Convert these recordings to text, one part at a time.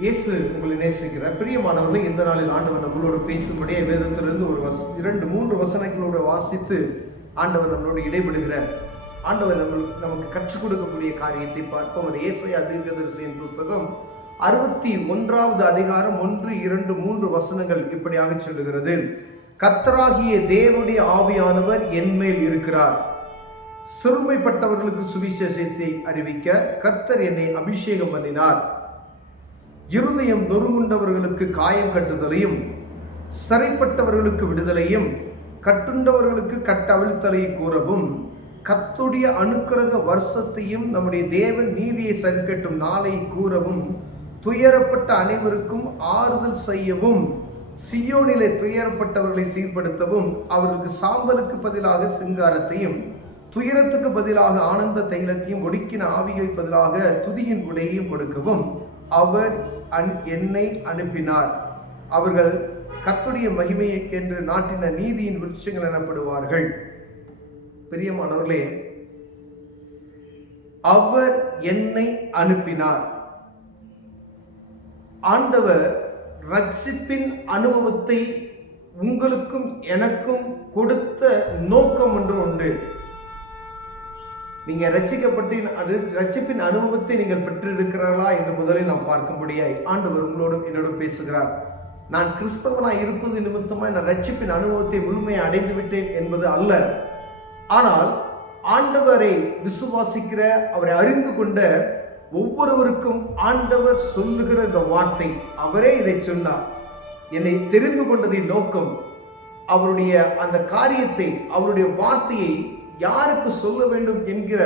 இயேசு உங்களை நேசிக்கிறார். பிரியமானவர்களே, இந்த நாளில் ஆண்டவர் நம்மளோடு பேசும்படியே வேதத்திலிருந்து ஒரு 2-3 வசனங்களோடு வாசித்து ஆண்டவர் நம்மளோடு இடைபடுகிறார். ஆண்டவர் நமக்கு கற்றுக் கொடுக்கக்கூடிய காரியத்தை பார்ப்போம். அது ஏசாயா தீர்க்கதரிசியின் புஸ்தகம் 61வது அதிகாரம் 1, 2, 3 வசனங்கள் இப்படியாக சொல்லுகிறது. கர்த்தராகிய தேவனுடைய ஆவியானவர் என்மேல் இருக்கிறார். சிறுமைப்பட்டவர்களுக்கு சுவிசேஷத்தை அறிவிக்க கர்த்தர் என்னை அபிஷேகம் பண்ணினார். இருதயம் நொறுங்குண்டவர்களுக்கு காயம் கட்டுதலையும், சிறைப்பட்டவர்களுக்கு விடுதலையும், கட்டுண்டவர்களுக்கு கட்டவிழ்த்தலை கூறவும், கர்த்தருடைய அனுக்கிரக வருஷத்தையும் நம்முடைய தேவன் நீதியை சரிக்கட்டும் நாளை கூறவும், துயரப்பட்ட அனைவருக்கும் ஆறுதல் செய்யவும், சியோனிலே துயரப்பட்டவர்களை சீர்படுத்தவும், அவர்களுக்கு சாம்பலுக்கு பதிலாக சிங்காரத்தையும், துயரத்துக்கு பதிலாக ஆனந்த தைலத்தையும், ஒடுக்கின ஆவிகளுக்கு பதிலாக துதியின் உடையையும் கொடுக்கவும் அவர் என்னை அனுப்பினார். அவர்கள் கர்த்தருடைய மகிமையென்று நாட்டின நீதியின் விருட்சங்கள் எனப்படுவார்கள். பிரியமானவர்களே, அவர் என்னை அனுப்பினார். ஆண்டவர் ரட்சிப்பின் அனுபவத்தை உங்களுக்கும் எனக்கும் கொடுத்த நோக்கம் ஒன்று உண்டு. நீங்க ரட்சிப்பின் அனுபவத்தை நீங்கள் பெற்றிருக்கிறார்களா என்று முதலில் நாம் பார்க்கும்படியாய் ஆண்டவர் உங்களோடும் என்னோடும் பேசுகிறார். நான் கிறிஸ்தவனாய் இருப்பது நிமித்தமாய் நான் ரட்சிப்பின் அனுபவத்தை முழுமையை அடைந்து விட்டேன் என்பது அல்ல. ஆனால் ஆண்டவரை விசுவாசிக்கிற, அவரை அறிந்து கொண்ட ஒவ்வொருவருக்கும் ஆண்டவர் சொல்லுகிற இந்த வார்த்தை, அவரே இதை சொன்னார். என்னை தெரிந்து கொண்டதின் நோக்கம் அவருடைய அந்த காரியத்தை, அவருடைய வார்த்தையை யாருக்கு சொல்ல வேண்டும் என்கிற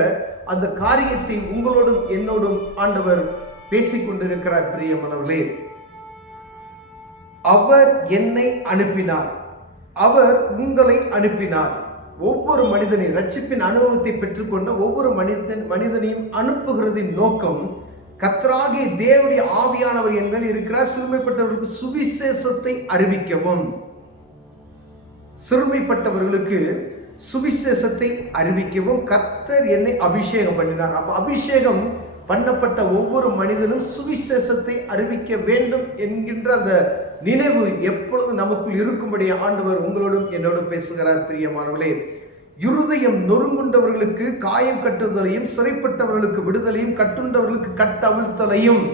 அந்த காரியத்தை உங்களோடும் என்னோடும் ஆண்டவர் பேசிக்கொண்டிருக்கிறார். பிரியமானவர்களே, அவர் என்னை அனுப்பினார், அவர் உங்களை அனுப்பினார். ஒவ்வொரு மனிதனையும் ரட்சிப்பின் அனுபவத்தை பெற்றுக்கொண்ட ஒவ்வொரு மனிதனையும் அனுப்புகிறதின் நோக்கம், கர்த்தராகிய தேவனுடைய ஆவியானவர் என்மேல் இருக்கிறார், சிறுமைப்பட்டவர்களுக்கு சுவிசேஷத்தை அறிவிக்கவும். சிறுமைப்பட்டவர்களுக்கு சுவிசேஷத்தை அறிவிக்கவும் கர்த்தர் என்னை அபிஷேகம் பண்ணினார். அப்ப அபிஷேகம் பண்ணப்பட்ட ஒவ்வொரு மனிதனும் சுவிசேஷத்தை அறிவிக்க வேண்டும் என்கின்ற அந்த நினைவு எப்பொழுது நமக்குள் இருக்கும்படி ஆண்டவர் உங்களோடும் என்னோடும் பேசுகிறார். பிரியமானவர்களே, இருதயம் நொறுங்குண்டவர்களுக்கு காயம் கட்டுதலையும், சிறைப்பட்டவர்களுக்கு விடுதலையும், கட்டுண்டவர்களுக்கு கட்டவிழ்த்தலையும்.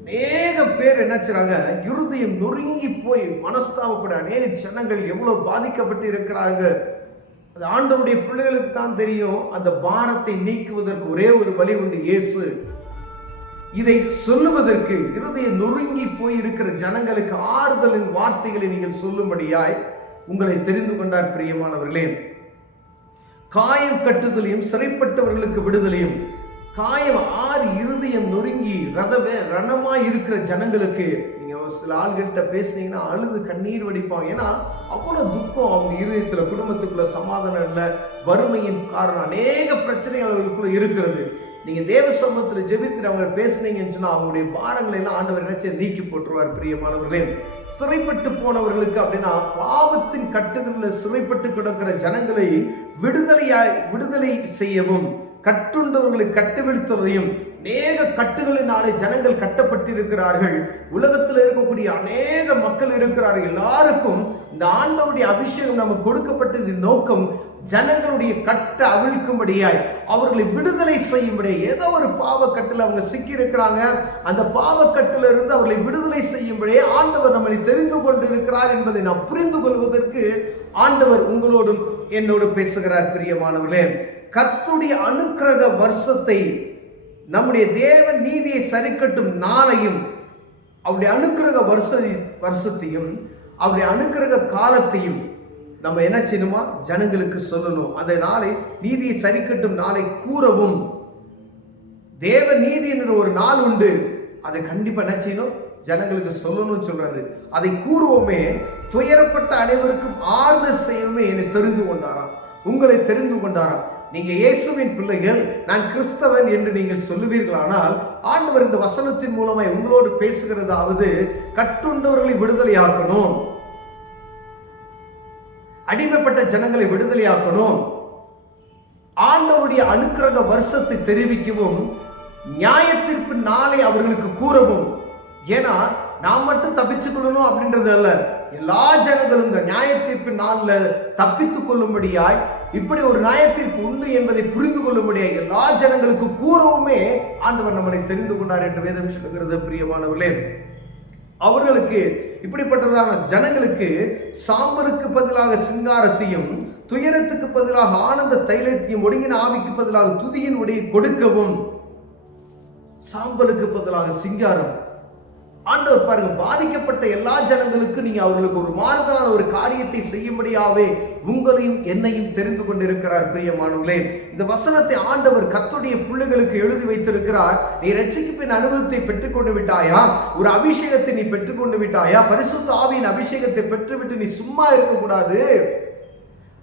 அநேக பேர் என்ன செய்றாங்க, இருதயம் நொறுங்கி போய் மனஸ்தாபப்பட அநேக ஜனங்கள் எவ்வளவு பாதிக்கப்பட்டு இருக்கிறார்கள். அது ஆண்டவருடைய பிள்ளைகளுக்கு தான் தெரியும். அந்த பாரத்தை நீக்குவதற்கு ஒரே ஒரு வழி உண்டு, இயேசு. இதை சொல்லுவதற்கு இருதயம் நொறுங்கி போய் இருக்கிற ஜனங்களுக்கு ஆறுதலின் வார்த்தைகளை நீங்கள் சொல்லும்படியாய் உங்களை தெரிந்து கொண்டார். பிரியமானவர்களே, காயம் கட்டுதலையும், சிறைப்பட்டவர்களுக்கு விடுதலையும். காயம் ஆறு இருதயம் நொறுங்கி ரணமாய் இருக்கிற ஜனங்களுக்கு நீங்க சில ஆள்கிட்ட பேசுனீங்கன்னா அழுது கண்ணீர் வடிப்பாங்க. ஏன்னா அவ்வளவு துக்கம் அவங்க இருதயத்துல, குடும்பத்துக்குள்ள சமாதானம் இல்லை, வறுமையின் காரணம் அநேக பிரச்சனைகள் அவர்களுக்குள்ள இருக்கிறது. நீங்க தேவ சமூகத்துல ஜெபித்து அவங்க பேசுனீங்கன்னு சொன்னா அவங்களுடைய பாரங்களை எல்லாம் ஆண்டவர் நினைச்சு நீக்கி போட்டுருவார். பிரியமானவர்களே, சிறைப்பட்டு போனவர்களுக்கு அப்படின்னா பாவத்தின் கட்டுகளில் சிறைப்பட்டு கிடக்கிற ஜனங்களை விடுதலை செய்யவும், கட்டுண்டவர்களை கட்டுவிழ்த்ததையும். அநேக கட்டுகளினாலே ஜனங்கள் கட்டப்பட்டிருக்கிறார்கள். உலகத்தில் இருக்கக்கூடிய அநேக மக்கள் இருக்கிறார்கள். எல்லாருக்கும் இந்த ஆண்டவருடைய அபிஷேகம் நமக்கு கொடுக்கப்பட்டது நோக்கம், ஜனங்களுடைய கட்ட அவிழ்க்கும்படியாய், அவர்களை விடுதலை செய்யும்படியாய். ஏதோ ஒரு பாவக்கட்டில் அவங்க சிக்கி இருக்கிறாங்க, அந்த பாவக்கட்டில இருந்து அவர்களை விடுதலை செய்யும்படியாய் ஆண்டவர் நம்மளை தெரிந்து கொண்டு இருக்கிறார் என்பதை நாம் புரிந்து கொள்வதற்கு ஆண்டவர் உங்களோடும் என்னோடு பேசுகிறார். பிரியமானவர்களே, கர்த்தருடைய அனுக்கிரக வருஷத்தை, நம்முடைய தேவன் நீதியை சரிக்கட்டும் நாளையும், அவருடைய அனுக்கிரக வருஷத்தையும், அவருடைய அனுக்கிரக காலத்தையும் நம்ம என்ன செய்யணுமா, ஜனங்களுக்கு சொல்லணும். அந்த நாளை, நீதியை சரிக்கட்டும் நாளை கூறவும். தேவ நீதி என்ற ஒரு நாள் உண்டு, அதை கண்டிப்பா என்ன செய்யணும், ஜனங்களுக்கு சொல்லணும்னு சொல்றாரு. அதை கூறுவோமே, துயரப்பட்ட அனைவருக்கும் ஆறுதல் செய்யவுமே என்னை தெரிந்து கொண்டாராம், உங்களை தெரிந்து கொண்டாராம். நீங்க இயேசுவின் பிள்ளைகள், நான் கிறிஸ்தவன் என்று நீங்கள் சொல்லுவீர்களானால் ஆண்டவர் இந்த வசனத்தின் மூலமாய் உங்களோடு பேசுகிறதாவது, கட்டுண்டவர்களை விடுதலையாக்கணும், அடிமைப்பட்ட ஜனங்களை விடுதலையாக்கணும், ஆண்டவருடைய அனுக்கிரக வருஷத்தை தெரிவிக்கவும், நியாயத்தீர்ப்பு நாளை அவர்களுக்கு கூறவும், ஏன்னா நாம் மட்டும் தப்பிச்சு கொள்ளணும் அப்படின்றது அல்ல, எல்லா ஜனங்களும் இந்த நியாய தீர்ப்பு நாளில் தப்பித்துக் கொள்ளும்படியாய், இப்படி ஒரு நியாய தீர்ப்பு உண்டு என்பதை புரிந்து கொள்ளும்படியாய் எல்லா ஜனங்களுக்கு கூறவுமே ஆண்டவர் நம்மளை தெரிந்து கொண்டார் என்று வேதம் சொல்லுகிறது. பிரியமானவர்களே, அவர்களுக்கு இப்படிப்பட்டதான ஜனங்களுக்கு சாம்பலுக்கு பதிலாக சிங்காரத்தையும், துயரத்துக்கு பதிலாக ஆனந்த தைலத்தையும், ஒடுங்கின ஆவிக்கு பதிலாக துதியின் உடைய கொடுக்கவும், சாம்பலுக்கு பதிலாக சிங்காரம். ஆண்டவர் பாருங்க, பாதிக்கப்பட்ட எல்லா ஜனங்களுக்கு நீங்க அவர்களுக்கு ஒரு மாறுதலான ஒரு காரியத்தை செய்யும்படியாவே உங்களையும் என்னையும் தெரிந்து கொண்டிருக்கிறார். பிரியமானவர்களே, இந்த வசனத்தை ஆண்டவர் கர்த்தருடைய பிள்ளைகளுக்கு எழுதி வைத்திருக்கிறார். நீ ரட்சிப்பின் அனுபவத்தை பெற்றுக்கொண்டு விட்டாயா? ஒரு அபிஷேகத்தை நீ பெற்றுக்கொண்டு விட்டாயா? பரிசுத்த ஆவியின் அபிஷேகத்தை பெற்றுவிட்டு நீ சும்மா இருக்கக்கூடாது.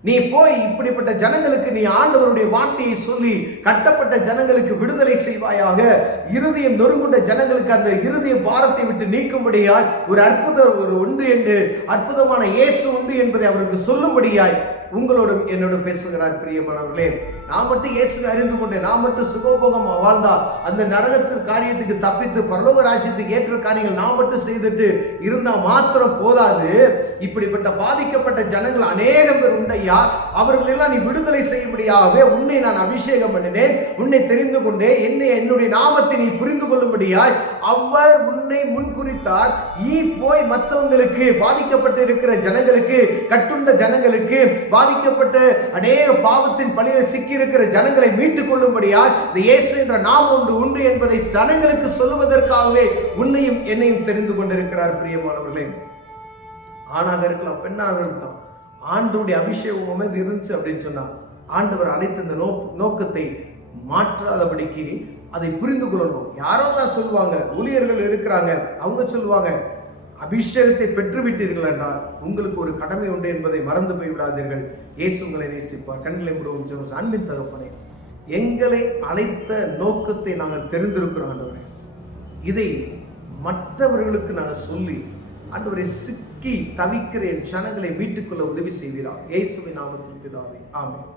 நீ போய் இப்படிப்பட்ட ஜனங்களுக்கு நீ ஆண்டவருடைய வார்த்தையை சொல்லி கட்டப்பட்ட ஜனங்களுக்கு விடுதலை செய்வாயாக. இருதயம் நொறுங்குண்ட ஜனங்களுக்கு அந்த இருதய பாரத்தை விட்டு நீக்கும்படியாய் ஒரு அற்புதம் ஒரு உண்டு என்று, அற்புதமான இயேசு உண்டு என்பதை அவருக்கு சொல்லும்படியாய் உங்களோடும் என்னோட பேசுகிறார். பிரியமானவர்களே, நான் மட்டும் இயேசுவை அறிந்து கொண்டேன், நான் மட்டும் சுகோபோகம் வாழ்ந்தா அந்த நரகத்தின் காரியத்துக்கு தப்பித்து பரலோக ராஜ்யத்துக்கு ஏற்ற காரியங்கள் நான் மட்டும் செய்துட்டு இருந்தா மாத்திரம் போதாது. இப்படிப்பட்ட பாதிக்கப்பட்ட ஜனங்கள் அநேகம் பேர் உண்டையா, அவர்கள் எல்லாம் நீ விடுதலை செய்யும்படியாகவே உன்னை நான் அபிஷேகம் பண்ணினேன், உன்னை தெரிந்து கொண்டேன், என்னுடைய நாமத்தை நீ புரிந்து கொள்ளும்படியாய் அவர் உன்னை முன்குறித்தார். நீ போய் மற்றவங்களுக்கு, பாதிக்கப்பட்டு இருக்கிற ஜனங்களுக்கு, கட்டுண்ட ஜனங்களுக்கு, பாதிக்கப்பட்ட அநேக பாவத்தின் பழியில் சிக்கி இருக்கிற ஜனங்களை மீட்டுக் கொள்ளும்படியாய் இந்த இயேசு என்ற நாமம் உண்டு என்பதை ஜனங்களுக்கு சொல்லுவதற்காகவே உன்னையும் என்னையும் தெரிந்து கொண்டிருக்கிறார். பிரியமானவர்களே, ஆணாக இருக்கலாம், பெண்ணாக இருக்கலாம், ஆண்டவருடைய அபிஷேகம் இருந்துச்சு அப்படின்னு சொன்னா ஆண்டவர் அழைத்த இந்த நோக்கத்தை மாற்றாதபடிக்கு அதை புரிந்து கொள்ளணும். யாரோ தான் சொல்லுவாங்க, ஊழியர்கள் இருக்கிறாங்க, அவங்க சொல்லுவாங்க, அபிஷேகத்தை பெற்றுவிட்டீர்கள் என்றால் உங்களுக்கு ஒரு கடமை உண்டு என்பதை மறந்து போய்விடாதீர்கள். இயேசு உங்களை நேசிப்பார். கண்களை மூடுவோம். அன்பின் தகப்பனே, எங்களை அழைத்த நோக்கத்தை நாங்கள் தெரிந்திருக்கிறோம் ஆண்டவரே. இதை மற்றவர்களுக்கு நாங்கள் சொல்லி ஆண்டவரை சிக்கி தவிக்கிற என் ஜனங்களை மீட்டுக்கொள்ள உதவி செய்வீரா? இயேசுவின் நாமத்தில் பிதாவே, ஆமென்.